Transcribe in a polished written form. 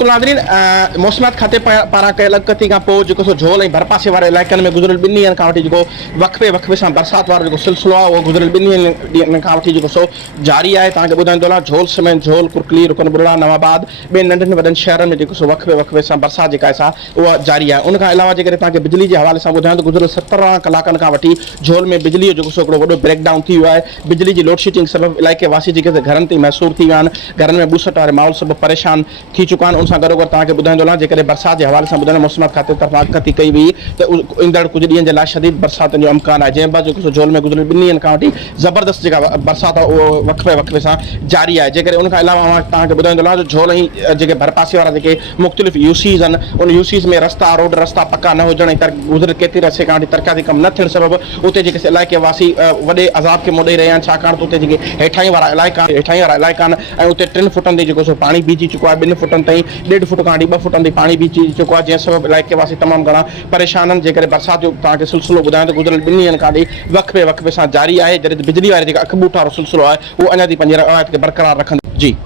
नाज़रीन मौसमात खाते पारां कयल अॻकथी खां पोइ जेको सो झोल ऐं भरपासे वारे इलाइक़नि में गुज़िरियल 2 ॾींहंनि खां वठी जेको वक़्फ़े सां बरसाति वारो जेको सिलसिलो आहे उहो गुज़िरियल 2 ॾींहंनि खां वठी जेको सो जारी आहे। तव्हांखे ॿुधाईंदो हलां झोल समेत झोल कुरकली रुकनबुड़ा नवाबाद ॿियनि नंढनि वॾनि शहरनि में जेको सो वक़्फ़े सां बरसाति जेका आहे सा उहा जारी आहे। उन खां अलावा जेकॾहिं तव्हांखे बिजली जे हवाले सां ॿुधायां त गुज़िरियल 17 कलाकनि खां वठी झोल में बिजलीअ जो जेको सो हिकिड़ो वॾो ब्रेकडाउन थी वियो आहे। बिजली जी लोडशेडिंग सबबि इलाइक़े वासी जेके घरनि ते महसूर थी विया आहिनि, घरनि में ॿूसट वारे माहौल सबबि परेशान थी चुका आहिनि। उन सां गॾोगॾु तव्हांखे ॿुधाईंदो हलां जेकॾहिं बरसाति जे हवाले सां ॿुधाईंदो मौसमात खाते तरफ़ां अॻकथी कई हुई त ईंदड़ कुझु ॾींहंनि जे लाइ शदीद बरसाति जो इम्कान आहे, जंहिं बाद जेको झोल में गुज़िरियल 2 ॾींहंनि खां वठी ज़बरदस्त जेका बरसाति आहे उहो वक़्फ़े सां जारी आहे। जेकॾहिं उन खां अलावा मां तव्हांखे ॿुधाईंदो हलां त झोल ऐं जेके भरपासे वारा जेके मुख़्तलिफ़ यूसीज़ आहिनि उन यूसीज़ में रोड रस्ता पका न हुजण ऐं गुज़िरियल केतिरे अरसे खां वठी तरक़ियाती कम न थियण सबबि उते जेके इलाइक़े वासी वॾे अज़ाब खे मोॾे रहिया आहिनि, छाकाणि त उते जेके हेठाई वारा इलाइक़ा आहिनि ऐं उते 3 फुटनि ते जेको सो पाणी बीहजी चुको आहे। 2 फुटनि ताईं 1.5 फुट खां वठी 2 फुटनि ताईं पाणी बीहजी चुको आहे, जंहिं सबबि इलाइक़े वासी तमामु घणा परेशान आहिनि। जेकॾहिं बरसाति जो तव्हांखे सिलसिलो ॿुधायां त गुज़िरियल 2 ॾींहंनि खां वठी वक़्फ़े सां जारी आहे। जॾहिं बिजली वारे जेका अखबूट वारो सिलसिलो आहे उहो अञा थी पंहिंजी रवायत खे बरक़रार रखंदी। जी।